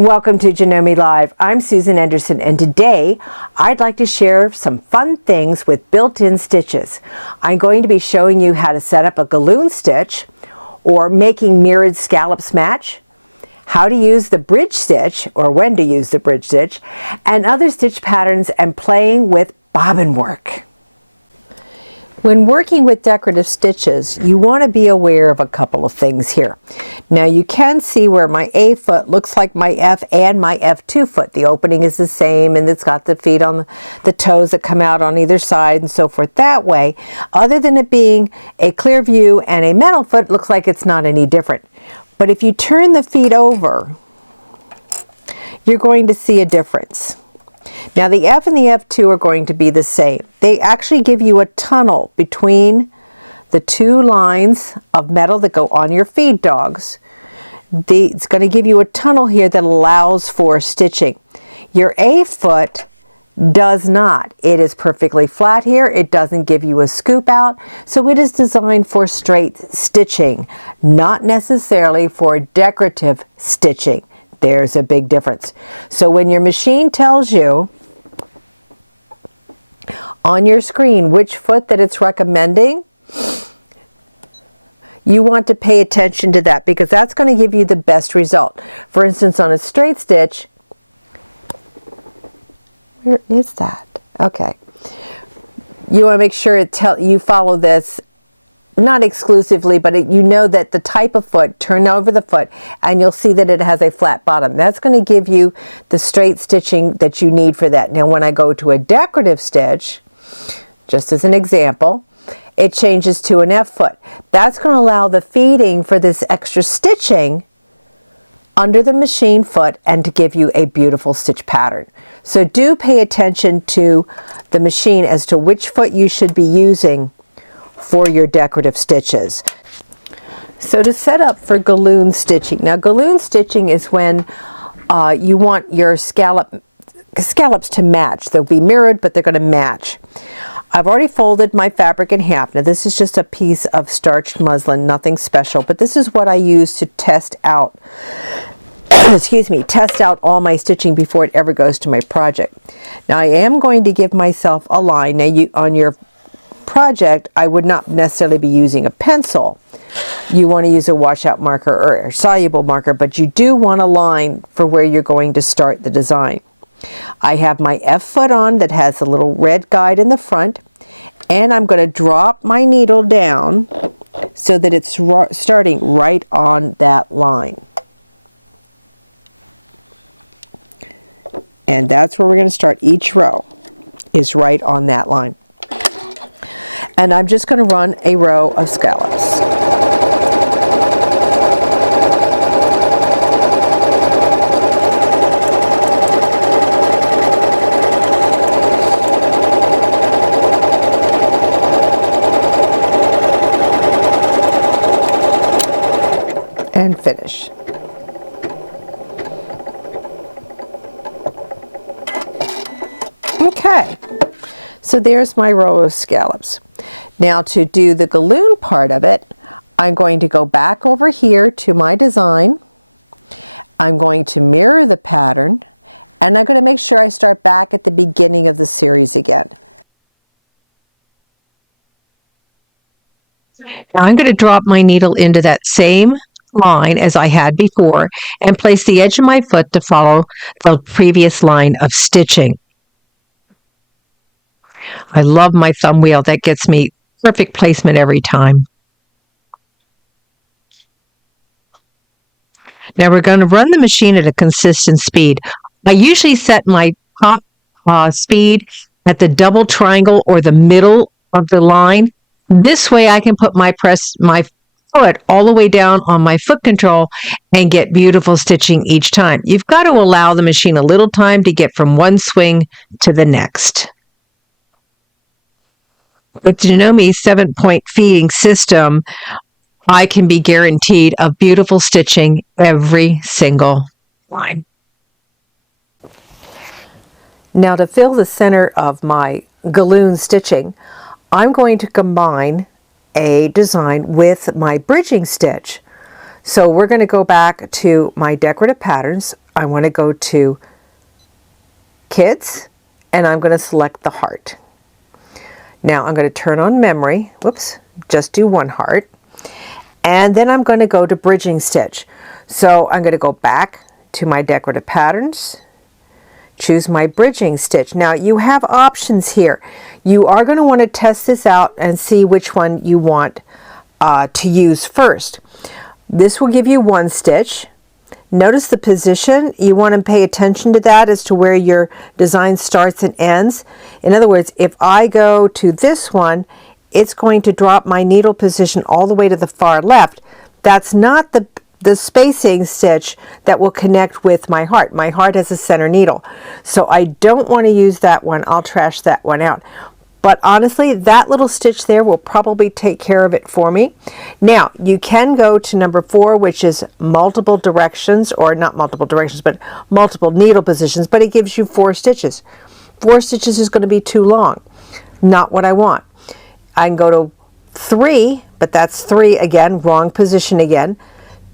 Welcome to Janome Live. I'm Susan Enderson, and today I'd like to share some fun things with built-in stitches. I'm going to be showing you how to set up a galloon stitch or making mirrored scallops match, how to use the bridge stitch or when to use the bridge stitch, and other stitch patterns and playing with bobbin work. When working with decorative stitches, you want to be aware of a couple of things here. Now you can see where my A foot looks like my F and my F2 foot. The opening is the same and it's got the feet on the toes that come out on either side and so forth that way. Other than it being a clear view and a metal foot, it looks like it's not any different. But if you turn the feet over, you're going to see a difference. Now the F and the F2 are going to be the same. They actually give you a tunnel between the two lines of metal that go on your feed dogs. It's going to give you a tunnel here that allows for stitching. Your A foot does not. It is perfectly flat here. It doesn't give you a scoop out. So it is designed for straight stitching, not necessarily for decorative stitching. There's a big difference. So when your machine tells you on your screen which foot that it's recommending, you want to pay attention to that because that's going to give you the best result. For instance, on a straight stitch, where is that? Okay. You want to make sure you follow this. Not exclusively, but you know that the type of foot, turn over the foot, and you'll see that it has a flat bottom. That's going to give you the straight stitching that you need for that. Now, when I go to a decorative stitch, just as an example, it changes to an F foot. That's going to allow the feeding for this extra stitching under the machine foot and to give you a beautiful stitch pattern. So do pay attention to the machine as to which foot you should be using for your decorative stitches. So to set up for galloon stitching. Now galloon stitching is when you want your scallops to match. They'll be mirrored, but they're going to match. I've already folded my fabric in half. Now this is just a piece of starched muslin, nothing special, but this is what I use to test out test out all my stitching before it ever goes to my project. Now I am going to give myself a line. Now on your project, I would not necessarily be using a pencil. You want to use a washout marker or a soluble marker, but you do want a line for where you're going to start the design. I have my F foot on that has a little red guide in the front, and I'm going to drop my needle down so that it's starting right on that line. And that's where we're going to start each row, is right on that line. And I'm just going to run a row of scallops. And finish. Okay, so there's my row of scallops. Now to do the galloon part of it, I'm going to go back over here to my design. I'm going to mirror the pattern, and I'm going to make sure I start back at the beginning of the series again. Now I'm going to drop my needle into that same line as I had before and place the edge of my foot to follow the previous line of stitching. I love my thumb wheel. That gets me perfect placement every time. Now we're going to run the machine at a consistent speed. I usually set my top speed at the double triangle or the middle of the line. This way I can put my foot all the way down on my foot control and get beautiful stitching each time. You've got to allow the machine a little time to get from one swing to the next. With the Janome 7-point feeding system, I can be guaranteed of beautiful stitching every single line. Now to fill the center of my galloon stitching, I'm going to combine a design with my bridging stitch. So we're going to go back to my decorative patterns. I want to go to Kids, and I'm going to select the heart. Now I'm going to turn on memory. Whoops, just do one heart. And then I'm going to go to bridging stitch. So I'm going to go back to my decorative patterns, choose my bridging stitch. Now you have options here. You are going to want to test this out and see which one you want to use first. This will give you one stitch. Notice the position. You want to pay attention to that as to where your design starts and ends. In other words, if I go to this one, it's going to drop my needle position all the way to the far left. That's not the spacing stitch that will connect with my heart. My heart has a center needle. So I don't want to use that one. I'll trash that one out. But honestly, that little stitch there will probably take care of it for me. Now, you can go to number 4, which is multiple directions, or not multiple directions, but multiple needle positions, but it gives you 4 stitches. 4 stitches is going to be too long. Not what I want. I can go to 3, but that's 3 again, wrong position again.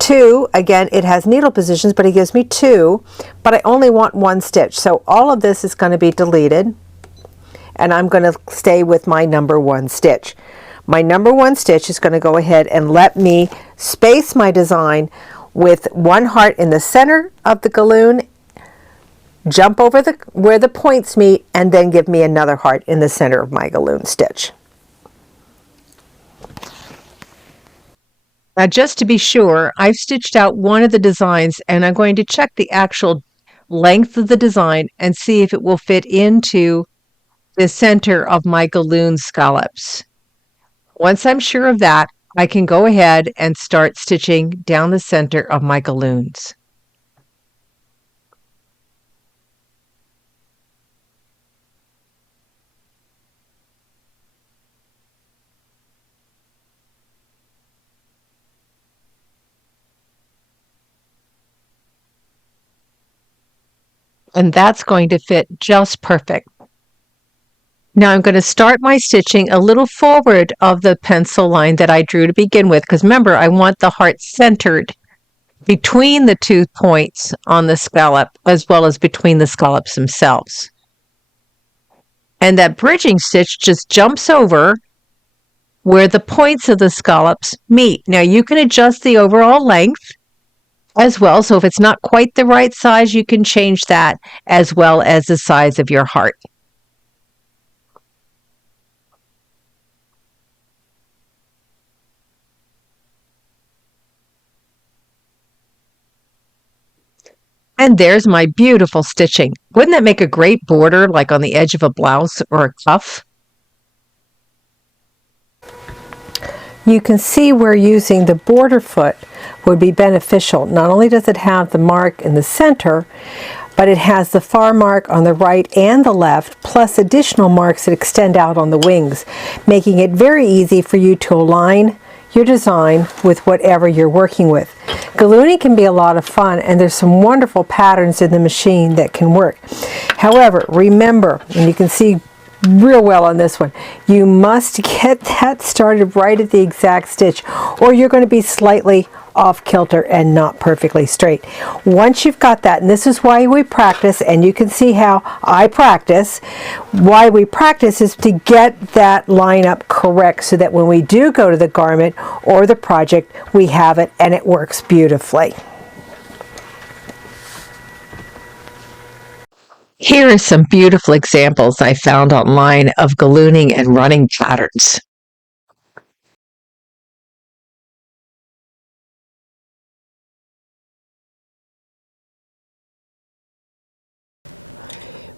2, again, it has needle positions, but it gives me 2, but I only want 1 stitch. So all of this is going to be deleted. And I'm going to stay with my number 1 stitch. My number 1 stitch is going to go ahead and let me space my design with 1 heart in the center of the galloon, jump over where the points meet, and then give me another heart in the center of my galloon stitch. Now, just to be sure, I've stitched out one of the designs, and I'm going to check the actual length of the design and see if it will fit into the center of my galloon scallops. Once I'm sure of that, I can go ahead and start stitching down the center of my galloons. And that's going to fit just perfect. Now I'm going to start my stitching a little forward of the pencil line that I drew to begin with, because remember, I want the heart centered between the 2 points on the scallop, as well as between the scallops themselves. And that bridging stitch just jumps over where the points of the scallops meet. Now you can adjust the overall length as well, so if it's not quite the right size, you can change that, as well as the size of your heart. And there's my beautiful stitching. Wouldn't that make a great border, like on the edge of a blouse or a cuff? You can see where using the border foot would be beneficial. Not only does it have the mark in the center, but it has the far mark on the right and the left, plus additional marks that extend out on the wings, making it very easy for you to align your design with whatever you're working with. Gallooning can be a lot of fun, and there's some wonderful patterns in the machine that can work. However, remember, and you can see real well on this one, you must get that started right at the exact stitch, or you're going to be slightly off kilter and not perfectly straight. Once you've got that, and this is why we practice, and you can see how I practice, why we practice is to get that line up correct so that when we do go to the garment or the project, we have it and it works beautifully. Here are some beautiful examples I found online of gallooning and running patterns.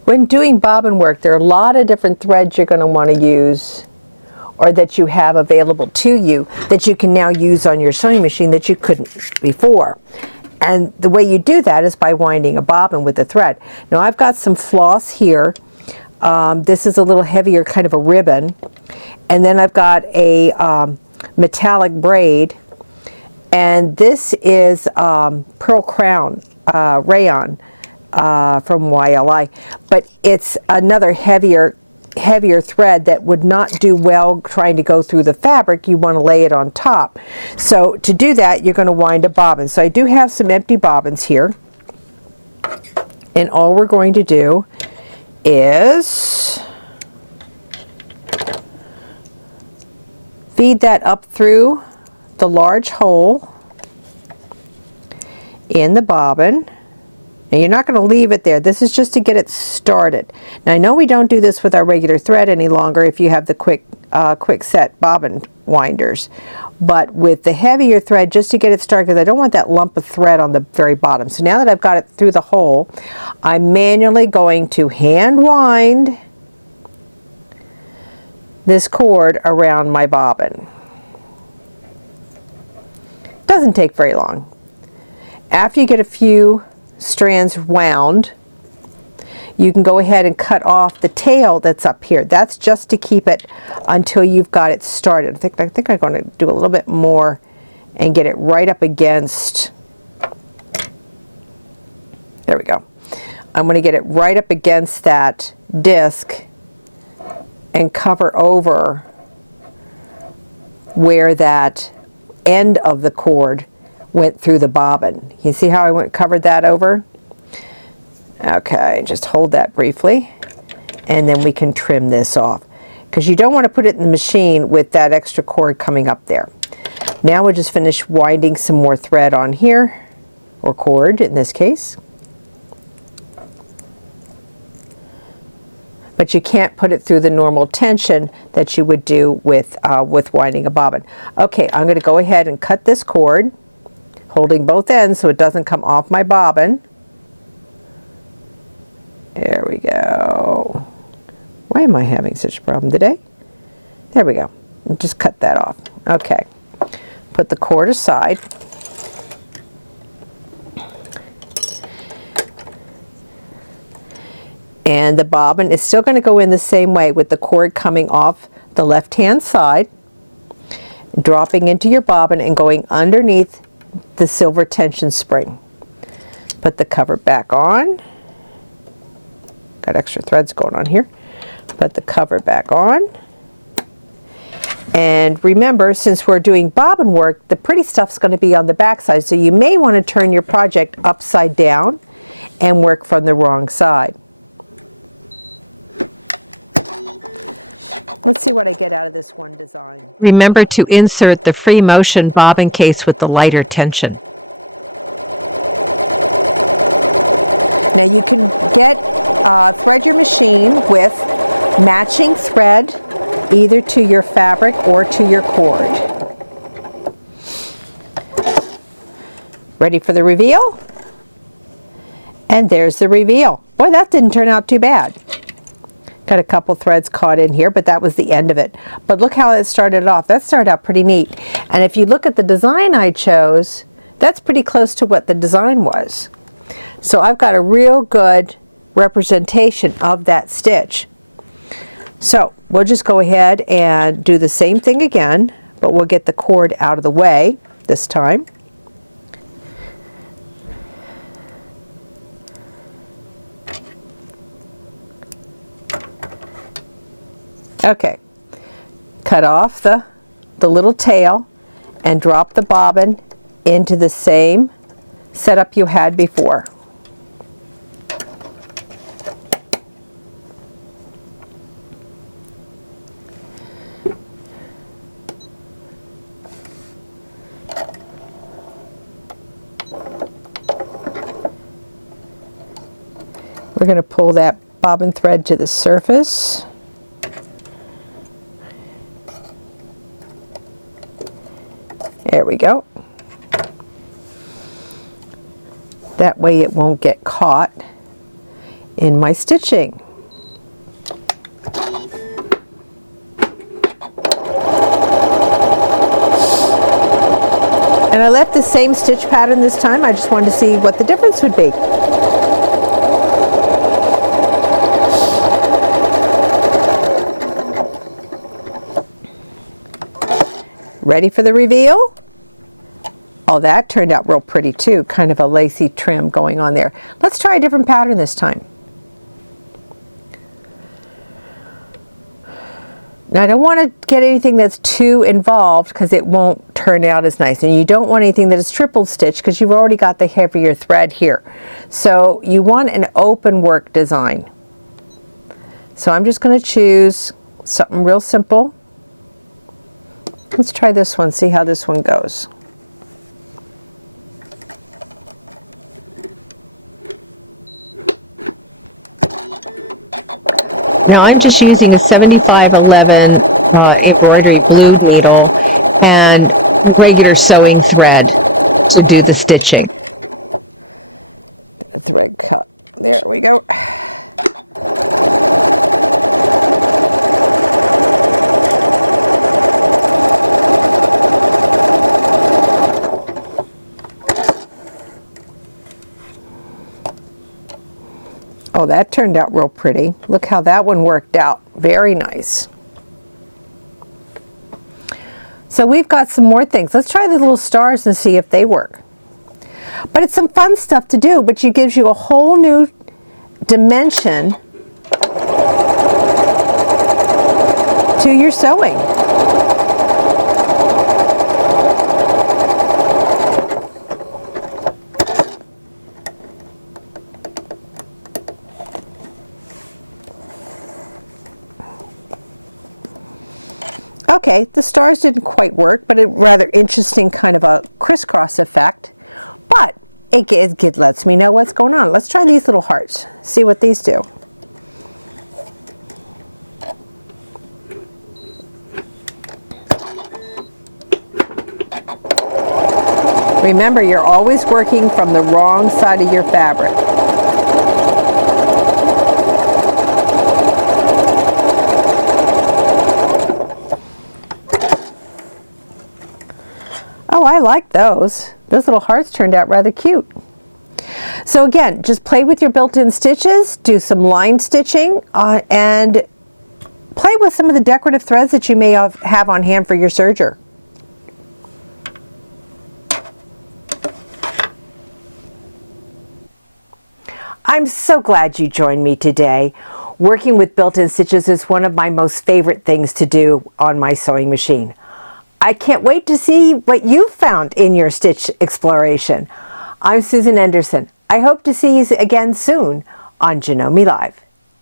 When doing bobbin work, there are a lot of different threads you're going to want to use, or that you have available to you, that you can now use on your sewing machine that you couldn't before. And the way you do that is by winding a bobbin with the thread. Now I've got some floss here. This is a little heavier kind of a ribbon. And then I've got a metallic braid. And this is Pearl Crown rayon from YLI. But it's another heavier heavier thread that would not do well trying to go through the fabric, you want to lay it on top. So to do that, you're going to wind a bobbin. So I do have some empty bobbins here, and all we're going to do is feed that up through the large hole in the bobbin. Now you're not going to leave it there. This is just to get it started. Now I know we don't do this with our regular thread any longer if you have the quick set bobbin winders, but with the heavier thread, just to get it started, because I don't want that lump of thread on the very bottom. So now that I've got it through the hole, I'm manually going to hand wind this cord around my bobbin. Doesn't take very long. After you get a few strands wound, you can go ahead and cut off the tail that's up here. That's just to keep it until you've got it started. I think I'm going to do a little bit more and get it right up against, there we go. I'm going to get it right up against that disc and cover over where that end of the cord went through the bobbin. You see how I covered that over? Okay, just hold that briefly, and then we can trim this off, because you don't want to put it in the machine with that extra cord coming up there. Now we'll just finish winding some more thread on here, or cord in this case. But you can't put it through the normal tension that you would do with winding a bobbin. Okay, I'm going to go ahead and cut this cord, holding both ends so it doesn't come off my bobbin. There we go. Why am I having such a problem today? There we go. Just cut that off. Okay. Put the cord aside. And the bobbin is still going to go in the same way, with the cord coming off the left-hand side, dropping into your bobbin and going underneath the silver tension spring. Put the cover back on. Got extra threads going on here. Put the cover back on. And remember, since we're doing bobbin work, the pretty stuff's going to be on the back side, so you may want to turn your project upside down and work from the wrong side. Let's see what I get out of this one design. Remember to insert the free motion bobbin case with the lighter tension. Now you can thread your machine with matching thread, either to your fabric or to your cord. Ready for the reveal? And there's the reveal. Boy, that didn't turn out too bad. Got a couple threads caught in here, but that was the end of it. But look how it started off. That started out pretty neat. And if you look at the design I chose, that's pretty close to what the design was. So I've got a real good representation of that stitch. So we'll just go ahead and do the same thing again, but we'll get the cord out of the way this time. Okay, cut off the little tail and drop the bobbin into the same setup you had before. We're going to pull that bobbin thread to the surface. There we go. That way it won't get caught in my stitching. And I left the same stitch pattern this time. I just wanted to see what the difference would be. Ready for the reveal? Oh, that turned out real pretty too. Kind of a lacy trim going on there. Let's try a different pattern this time. Now I don't want to get anything that's too involved because it won't turn out as nice. And you don't want anything that is triple stitched because you've already got the heavier thread here. So you want an open work design. So I'm just going to choose something real simple. Let's try this one, see how this one goes. Now I'm just using a 7511 embroidery blue needle and regular sewing thread to do the stitching. The thread cut. There we go. Oh, that turned out real pretty. Look how that one worked out. Very nice. So we've got some more things. Let's try the little stars and see if they work. But it's some fun stuff to do, but it gives you a whole new dimension to your sewing. Okay, the stars didn't quite work, but a rather interesting kind of a crisscross effect. But it lets me know what's going on. Let's try these little hearts, see what these do. Remember, you're always working from the wrong side of your fabric. Oh, I like those. Those little hearts turned out rather cute. So again, just play with your built-in stitches, do some line stitching, and play with some of the decorative threads that you may have on hand for your serger. I'm so glad you joined me today. Working with built-in stitches is one of my most favorite things to do on my sewing machine. I can't wait to see what you've found in your stitch exploration. I'm Susan Enderson. I hope to see you again soon on Janome Live.